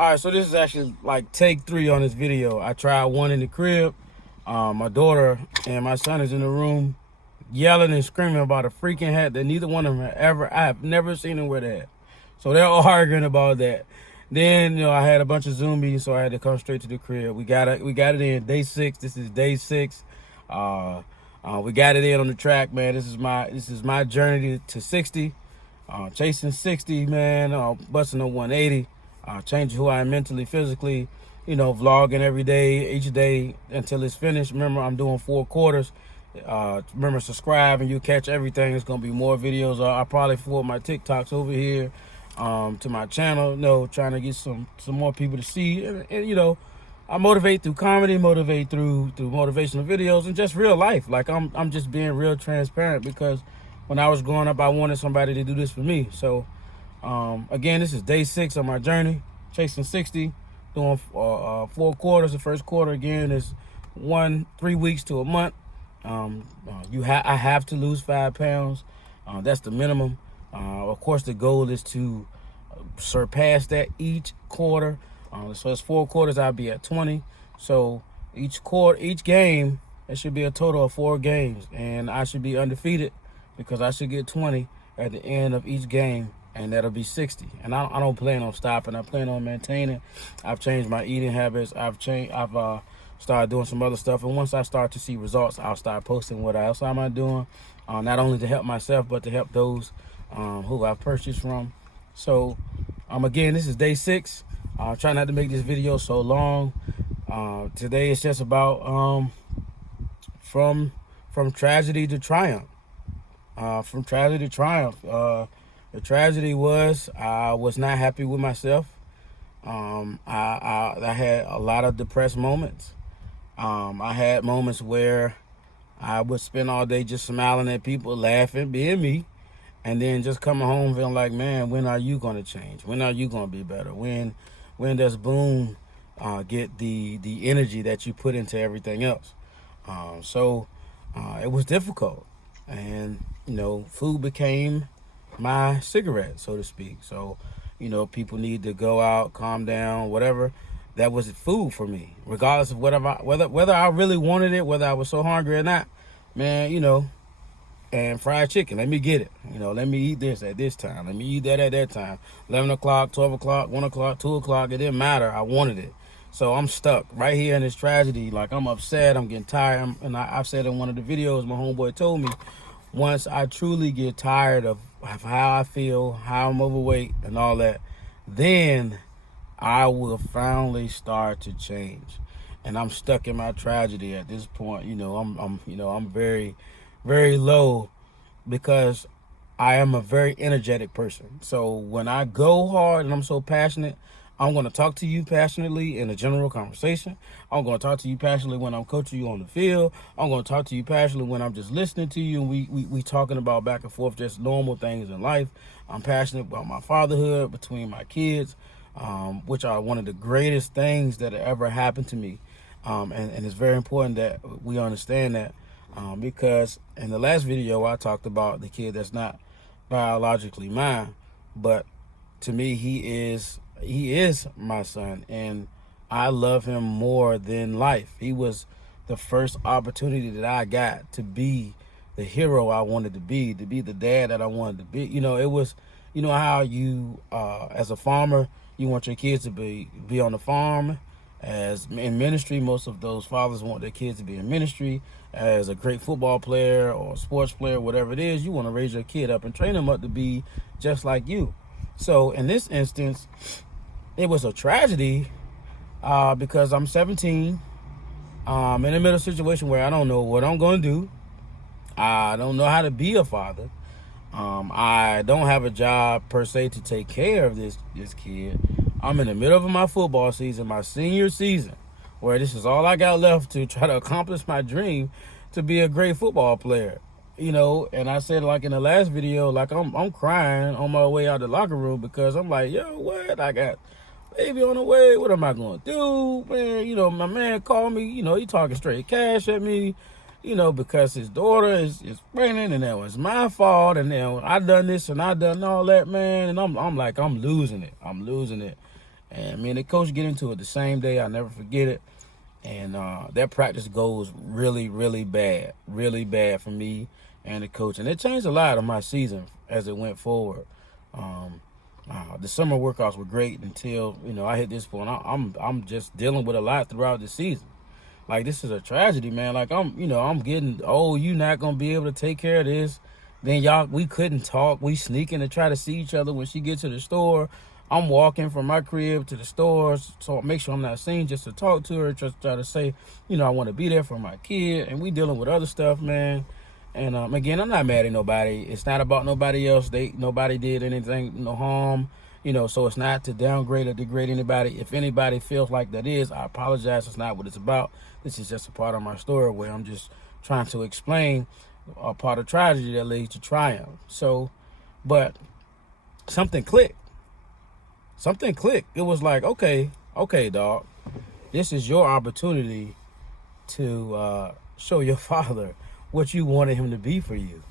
All right, so this is actually like take 3 on this video. I tried one in the crib. My daughter and my son is in the room yelling and screaming about a freaking hat that neither one of them I have never seen them wear that hat. So they're all arguing about that. Then, I had a bunch of Zoom meetings, so I had to come straight to the crib. We got it in day 6. This is day 6. We got it in on the track, man. This is my journey to 60. Chasing 60, man. Busting a 180. Changing who I am mentally, physically. Vlogging every day, each day until it's finished. Remember, I'm doing 4 quarters. Remember, subscribe and you catch everything. There's gonna be more videos. I'll probably forward my TikToks over here to my channel. Trying to get some more people to see. And I motivate through comedy, motivate through motivational videos, and just real life. Like I'm just being real transparent, because when I was growing up, I wanted somebody to do this for me. So again, this is day 6 of my journey, chasing 60, doing 4 quarters. The first quarter again is 3 weeks to a month. I have to lose 5 pounds. That's the minimum. Of course, the goal is to surpass that each quarter. So it's 4 quarters, I'll be at 20. So each game, it should be a total of 4 games, and I should be undefeated, because I should get 20 at the end of each game, and that'll be 60. And I don't plan on stopping. I plan on maintaining. I've changed my eating habits. I've started doing some other stuff, and once I start to see results, I'll start posting what else I'm doing, not only to help myself, but to help those who I've purchased from. So again, this is day 6. Try not to make this video so long. Today it's just about from tragedy to triumph. From tragedy to triumph. The tragedy was I was not happy with myself. I had a lot of depressed moments. I had moments where I would spend all day just smiling at people, laughing, being me, and then just coming home feeling like, man, when are you going to change? When are you going to be better? When does Boone get the energy that you put into everything else? So it was difficult, and food became my cigarette, so to speak. So people need to go out, calm down, whatever. That was food for me, regardless of whether I really wanted it, whether I was so hungry or not. Man, and fried chicken, let me get it. Let me eat this at this time. Let me eat that at that time. 11 o'clock, 12 o'clock, 1 o'clock, 2 o'clock. It didn't matter. I wanted it. So I'm stuck right here in this tragedy. Like, I'm upset. I'm getting tired. I've said in one of the videos, my homeboy told me, once I truly get tired of how I feel, how I'm overweight and all that, then I will finally start to change. And I'm stuck in my tragedy at this point. I'm very, very low, because I am a very energetic person. So when I go hard and I'm so passionate, I'm going to talk to you passionately in a general conversation. I'm going to talk to you passionately when I'm coaching you on the field. I'm going to talk to you passionately when I'm just listening to you, and we talking about back and forth, just normal things in life. I'm passionate about my fatherhood between my kids, which are one of the greatest things that ever happened to me. And it's very important that we understand that, because in the last video I talked about the kid that's not biologically mine, but to me he is my son, and I love him more than life. He was the first opportunity that I got to be the hero I wanted to be the dad that I wanted to be. It was, how you, as a farmer, you want your kids to be on the farm. As in ministry, most of those fathers want their kids to be in ministry. As a great football player or sports player, whatever it is, you want to raise your kid up and train them up to be just like you. So in this instance, it was a tragedy because I'm 17. In the middle of a situation where I don't know what I'm going to do. I don't know how to be a father. I don't have a job per se to take care of this kid. I'm in the middle of my football season, my senior season, where this is all I got left to try to accomplish my dream to be a great football player. And I said, like in the last video, like I'm crying on my way out the locker room, because I'm like, yo, what? I got baby on the way. What am I going to do? Man, my man called me, he talking straight cash at me, because his daughter is pregnant, and that was my fault. And then I done this and I done all that, man. And I'm like, I'm losing it. And me and the coach get into it the same day. I'll never forget it. And that practice goes really, really bad for me and the coach. And it changed a lot of my season as it went forward. The summer workouts were great until, I hit this point. I'm just dealing with a lot throughout the season. Like, this is a tragedy, man. Like, I'm getting old. You're not going to be able to take care of this. Then we couldn't talk. We sneaking to try to see each other when she gets to the store. I'm walking from my crib to the store, so I make sure I'm not seen, just to talk to her, just try to say, I want to be there for my kid. And we dealing with other stuff, man. And again, I'm not mad at nobody. It's not about nobody else. Nobody did anything, no harm. So it's not to downgrade or degrade anybody. If anybody feels like that is, I apologize. It's not what it's about. This is just a part of my story where I'm just trying to explain a part of tragedy that leads to triumph. So, but something clicked. It was like, okay, dog, this is your opportunity to show your father what you wanted him to be for you.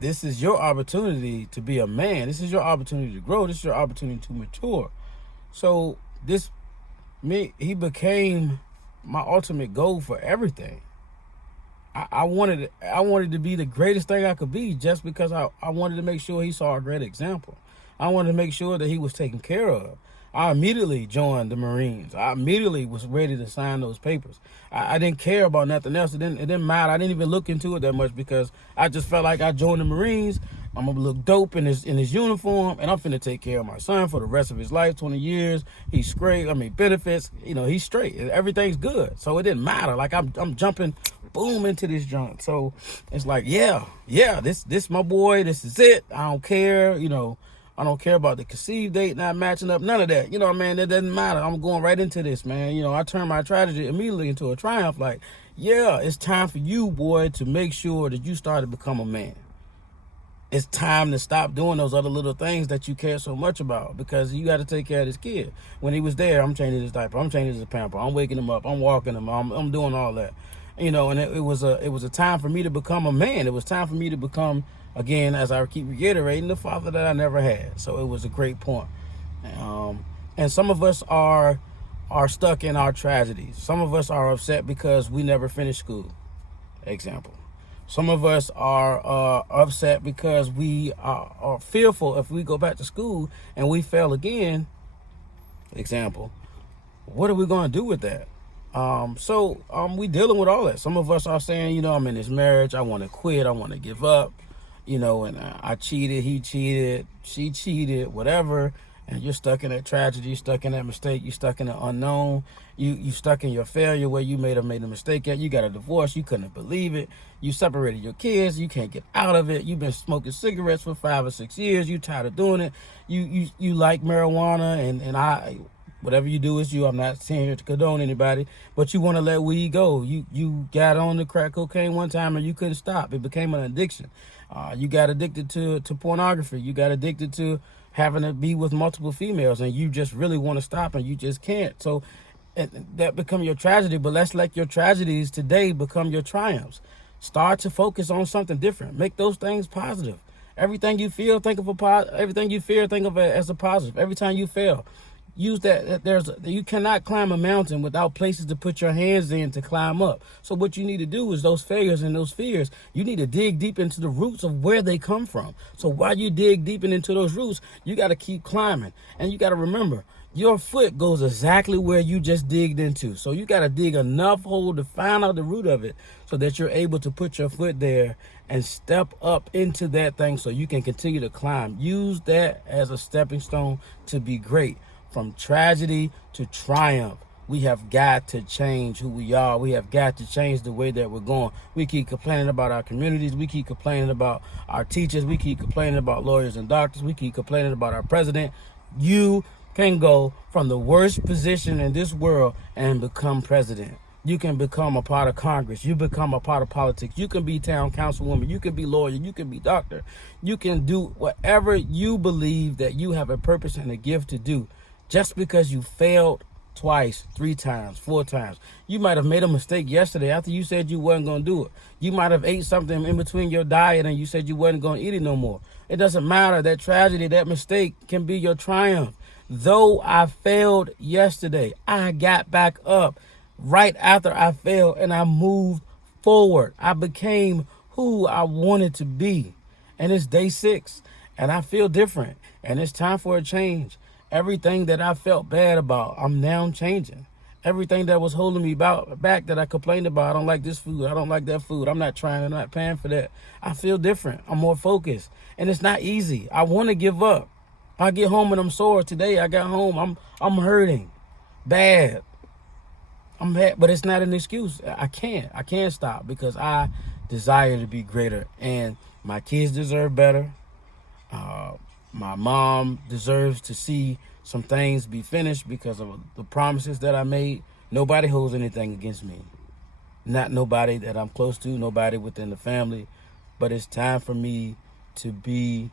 This is your opportunity to be a man. This is your opportunity to grow. This is your opportunity to mature. So he became my ultimate goal for everything. I wanted to be the greatest thing I could be, just because I wanted to make sure he saw a great example. I wanted to make sure that he was taken care of. I immediately joined the Marines. I immediately was ready to sign those papers. I didn't care about nothing else. It didn't matter. I didn't even look into it that much, because I just felt like I joined the Marines. I'm gonna look dope in his uniform, and I'm finna take care of my son for the rest of his life, 20 years. He's straight. Benefits. He's straight. Everything's good. So it didn't matter. Like, I'm jumping, boom, into this junk. So it's like, yeah, this my boy. This is it. I don't care. I don't care about the conceived date not matching up, none of that. That doesn't matter. I'm going right into this, man. I turned my tragedy immediately into a triumph. Like, yeah, it's time for you, boy, to make sure that you start to become a man. It's time to stop doing those other little things that you care so much about, because you got to take care of this kid. When he was there, I'm changing his diaper, I'm changing his pamper, I'm waking him up, I'm walking him, I'm doing all that. And it was a time for me to become a man. It was time for me to become, again, as I keep reiterating, the father that I never had. So it was a great point. And some of us are stuck in our tragedies. Some of us are upset because we never finished school. Example. Some of us are upset because we are fearful if we go back to school and we fail again. Example. What are we going to do with that? So we dealing with all that. Some of us are saying, I'm in this marriage, I want to quit, I want to give up, and I cheated, he cheated, she cheated, whatever. And you're stuck in that tragedy, you're stuck in that mistake, you're stuck in the unknown, you stuck in your failure where you made a mistake at. You got a divorce, you couldn't believe it. You separated your kids, you can't get out of it. You've been smoking cigarettes for 5 or 6 years, you tired of doing it. You like marijuana, and I, whatever you do is you. I'm not saying here to condone anybody, but you want to let weed go. You got on the crack cocaine one time and you couldn't stop. It became an addiction. You got addicted to pornography. You got addicted to having to be with multiple females, and you just really want to stop and you just can't. So that become your tragedy, but let's let your tragedies today become your triumphs. Start to focus on something different. Make those things positive. Everything you feel, think of everything you fear, think of it as a positive. Every time you fail, use that. You cannot climb a mountain without places to put your hands in to climb up. So what you need to do is those failures and those fears, you need to dig deep into the roots of where they come from. So while you dig deep into those roots, you got to keep climbing. And you got to remember, your foot goes exactly where you just digged into. So you got to dig enough hole to find out the root of it so that you're able to put your foot there and step up into that thing so you can continue to climb. Use that as a stepping stone to be great. From tragedy to triumph, we have got to change who we are. We have got to change the way that we're going. We keep complaining about our communities. We keep complaining about our teachers. We keep complaining about lawyers and doctors. We keep complaining about our president. You can go from the worst position in this world and become president. You can become a part of Congress. You become a part of politics. You can be town councilwoman. You can be lawyer. You can be doctor. You can do whatever you believe that you have a purpose and a gift to do. Just because you failed twice, 3 times, 4 times. You might have made a mistake yesterday after you said you wasn't going to do it. You might have ate something in between your diet and you said you wasn't going to eat it no more. It doesn't matter. That tragedy, that mistake can be your triumph. Though I failed yesterday, I got back up right after I failed and I moved forward. I became who I wanted to be. And it's day 6 and I feel different and it's time for a change. Everything that I felt bad about, I'm now changing. Everything that was holding me back that I complained about, I don't like this food, I don't like that food, I'm not trying, I'm not paying for that. I feel different. I'm more focused. And it's not easy. I want to give up. I get home and I'm sore. Today I got home, I'm hurting bad. I'm bad, but it's not an excuse. I can't stop because I desire to be greater, and my kids deserve better. My mom deserves to see some things be finished because of the promises that I made. Nobody holds anything against me. Not nobody that I'm close to, nobody within the family, but it's time for me to be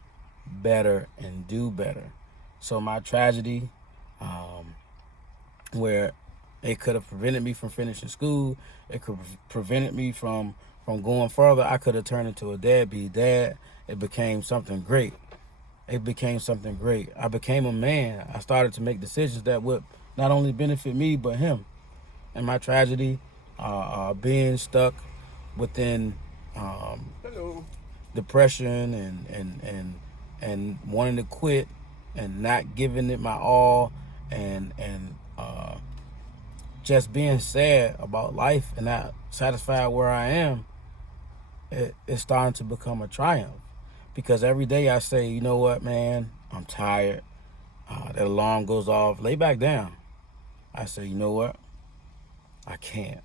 better and do better. So my tragedy, where it could have prevented me from finishing school, it could have prevented me from going further. I could have turned into a deadbeat dad. It became something great. I became a man. I started to make decisions that would not only benefit me but him. And my tragedy, being stuck within depression and wanting to quit and not giving it my all and just being sad about life and not satisfied where I am, it's starting to become a triumph. Because every day I say, you know what, man, I'm tired. That alarm goes off, lay back down. I say, you know what, I can't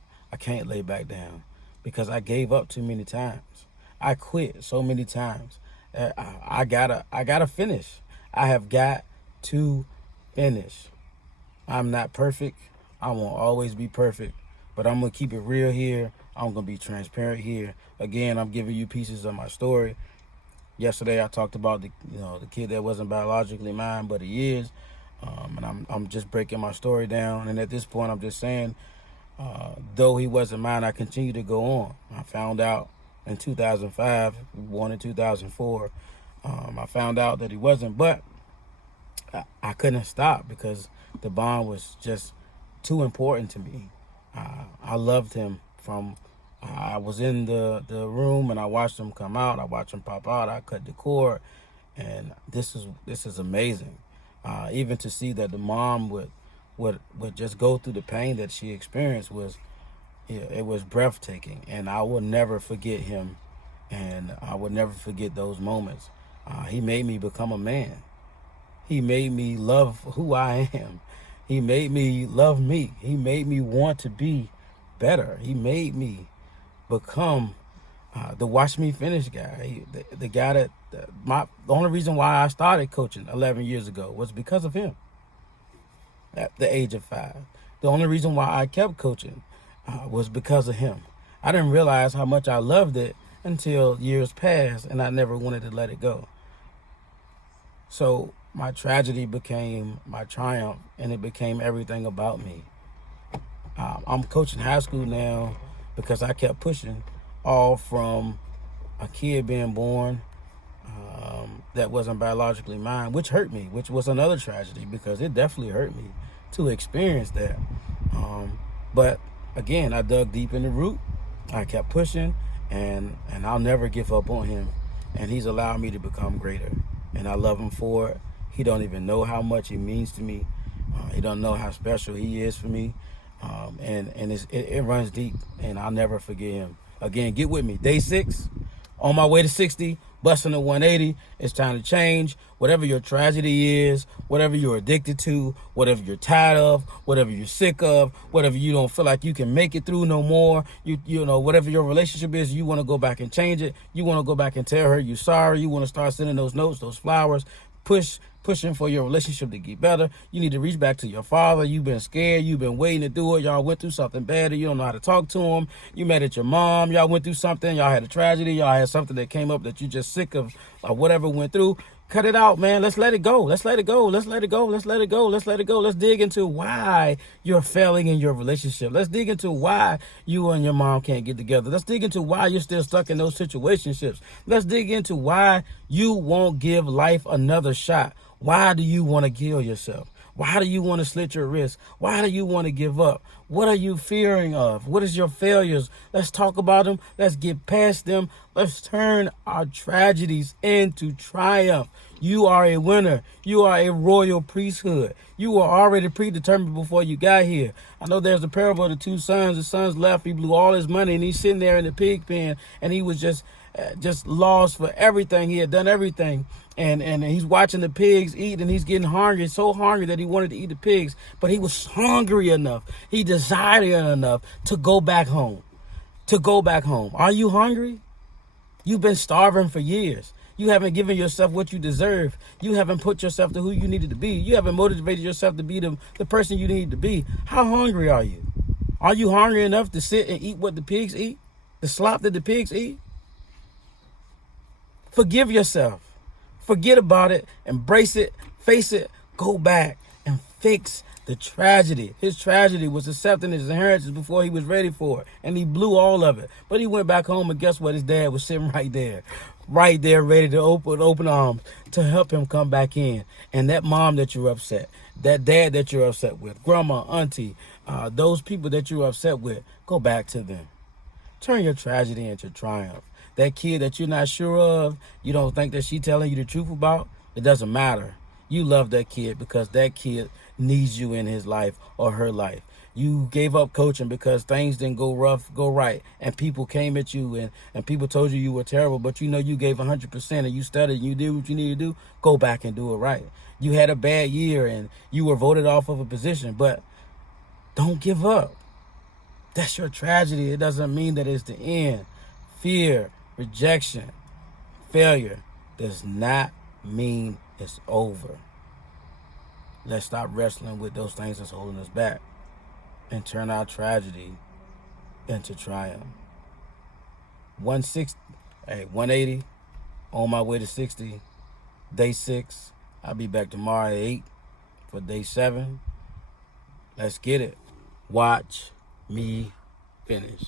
lay back down because I gave up too many times. I quit so many times. I gotta finish. I have got to finish. I'm not perfect. I won't always be perfect, but I'm gonna keep it real here. I'm gonna be transparent here. Again, I'm giving you pieces of my story. Yesterday, I talked about the kid that wasn't biologically mine, but he is, and I'm just breaking my story down. And at this point, I'm just saying, though he wasn't mine, I continue to go on. I found out in 2005, born in 2004. I found out that he wasn't, but I couldn't stop because the bond was just too important to me. I loved him from. I was in the room and I watched him come out. I watched him pop out. I cut the cord, and this is amazing. Even to see that the mom would just go through the pain that she experienced it was breathtaking. And I will never forget him, and I will never forget those moments. He made me become a man. He made me love who I am. He made me love me. He made me want to be better. He made me become the Watchmefinish guy. The guy the only reason why I started coaching 11 years ago was because of him. At the age of 5, the only reason why I kept coaching was because of him. I didn't realize how much I loved it until years passed, and I never wanted to let it go. So my tragedy became my triumph, and it became everything about me. I'm coaching high school now because I kept pushing, all from a kid being born that wasn't biologically mine, which hurt me, which was another tragedy because it definitely hurt me to experience that. But again, I dug deep in the root. I kept pushing, and I'll never give up on him. And he's allowed me to become greater, and I love him for it. He don't even know how much he means to me. He don't know how special he is for me. And it runs deep, and I'll never forget him. Again, get with me. Day 6, on my way to 60, busting to 180. It's time to change. Whatever your tragedy is, whatever you're addicted to, whatever you're tired of, whatever you're sick of, whatever you don't feel like you can make it through no more, you know, whatever your relationship is, you want to go back and change it. You want to go back and tell her you're sorry. You want to start sending those notes, those flowers, pushing for your relationship to get better. You need to reach back to your father. You've been scared. You've been waiting to do it. Y'all went through something bad and you don't know how to talk to him. You mad at your mom. Y'all went through something. Y'all had a tragedy. Y'all had something that came up that you just sick of, or whatever went through. Cut it out, man. Let's let it go. Let's let it go. Let's let it go. Let's let it go. Let's let it go. Let's dig into why you're failing in your relationship. Let's dig into why you and your mom can't get together. Let's dig into why you're still stuck in those situationships. Let's dig into why you won't give life another shot. Why do you want to kill yourself? Why do you want to slit your wrist? Why do you want to give up? What are you fearing of? What is your failures? Let's talk about them. Let's get past them. Let's turn our tragedies into triumph. You are a winner. You are a royal priesthood. You were already predetermined before you got here. I know there's a parable of the two sons. The sons left. He blew all his money, and he's sitting there in the pig pen, and he was just lost for everything. He had done everything. And he's watching the pigs eat, and he's getting hungry, so hungry that he wanted to eat the pigs. But he was hungry enough. He desired it enough to go back home. To go back home. Are you hungry? You've been starving for years. You haven't given yourself what you deserve. You haven't put yourself to who you needed to be. You haven't motivated yourself to be the person you need to be. How hungry are you? Are you hungry enough to sit and eat what the pigs eat? The slop that the pigs eat? Forgive yourself. Forget about it. Embrace it. Face it. Go back and fix the tragedy. His tragedy was accepting his inheritance before he was ready for it. And he blew all of it. But he went back home, and guess what? His dad was sitting right there, ready to open arms to help him come back in. And that mom that you're upset, that dad that you're upset with, grandma, auntie, those people that you're upset with, go back to them. Turn your tragedy into triumph. That kid that you're not sure of, you don't think that she's telling you the truth about, it doesn't matter. You love that kid because that kid needs you in his life or her life. You gave up coaching because things didn't go right, and people came at you and people told you were terrible, but you know you gave 100% and you studied and you did what you needed to do. Go back and do it right. You had a bad year and you were voted off of a position, but don't give up. That's your tragedy. It doesn't mean that it's the end. Fear, rejection, failure does not mean it's over. Let's stop wrestling with those things that's holding us back and turn our tragedy into triumph. 180, on my way to 60, day 6. I'll be back tomorrow at 8 for day 7. Let's get it. Watch me finish.